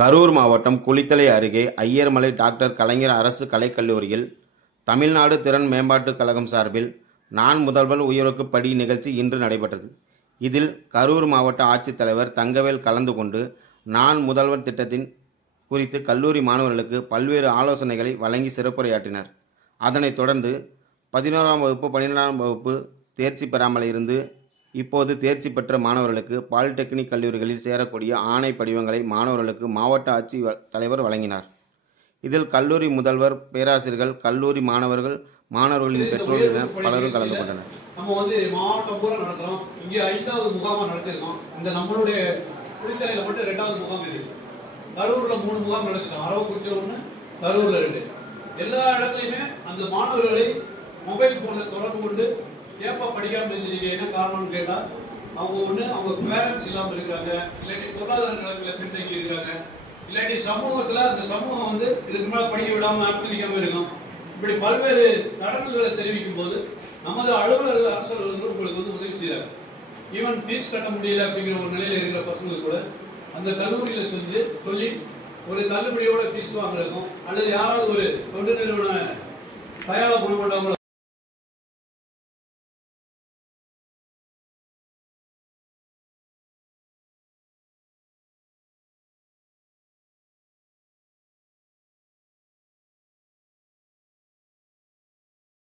கரூர் மாவட்டம் குளித்தலை அருகே ஐயர்மலை டாக்டர் கலைஞர் அரசு கலைக்கல்லூரியில் தமிழ்நாடு திறன் மேம்பாட்டுக் கழகம் சார்பில் நான் முதல்வர் உயர்வுக்கு படி நிகழ்ச்சி இன்று நடைபெற்றது. இதில் கரூர் மாவட்ட ஆட்சித்தலைவர் தங்கவேல் கலந்து கொண்டு நான் முதல்வர் திட்டத்தின் குறித்து கல்லூரி மாணவர்களுக்கு பல்வேறு ஆலோசனைகளை வழங்கி சிறப்புரையாற்றினர். அதனைத் தொடர்ந்து பதினோராம் வகுப்பு பன்னிரெண்டாம் வகுப்பு தேர்ச்சி பெறாமல் இருந்து இப்போது தேர்ச்சி பெற்ற மாணவர்களுக்கு பாலிடெக்னிக் கல்லூரிகளில் சேரக்கூடிய ஆணை படிவங்களை மாணவர்களுக்கு மாவட்ட ஆட்சி தலைவர் வழங்கினார். இதில் கல்லூரி முதல்வர் பேராசிரியர்கள் கல்லூரி மாணவர்கள் மாணவர்களின் பெற்றோர்கள் என பலரும் கலந்து கொண்டனர். நம்ம வந்து மாவட்டம் பூரா நடத்துகிறோம் இங்கே ஐந்தாவது முகாமா நடத்திருக்கோம் இந்த நம்மளுடைய குடிசையில மட்டும் ரெண்டாவது முகாம் இருக்கு கரூரில் மூணு முகாம் நடத்திருக்கோம். அரவக்குறிச்சி ஒன்று கரூரில் ரெண்டு. எல்லா இடத்துலையுமே அந்த மாணவர்களை மொபைல் ஃபோனில் தொடர்பு கொண்டு ஏப்பா படிக்காமல் இருந்தீங்க? என்ன காரணம்னு கேட்டால் அவங்க ஒன்று அவங்க பேரண்ட்ஸ் இல்லாமல் இருக்காங்க இல்லாட்டி பொருளாதார நிலத்தில் பின்தங்கி இருக்கிறாங்க. இல்லாட்டி சமூகத்தில் அந்த சமூகம் வந்து இதுக்கு மேலே படிக்க விடாமல் அனுமதிக்காமல் இருக்கும் இப்படி பல்வேறு தடங்கல்களை தெரிவிக்கும் போது நமது அலுவலர்கள் அரசு அலுவலர்கள் உங்களுக்கு வந்து உதவி செய்கிறார் ஈவன் ஃபீஸ் கட்ட முடியல அப்படிங்கிற ஒரு நிலையில் இருக்கிற பசங்க கூட அந்த கல்லூரியில் செஞ்சு சொல்லி ஒரு தள்ளுபடியோட ஃபீஸ் வாங்குறதுக்கும் அல்லது யாராவது ஒரு தொண்டு நிறுவன தயாராக கொண்டு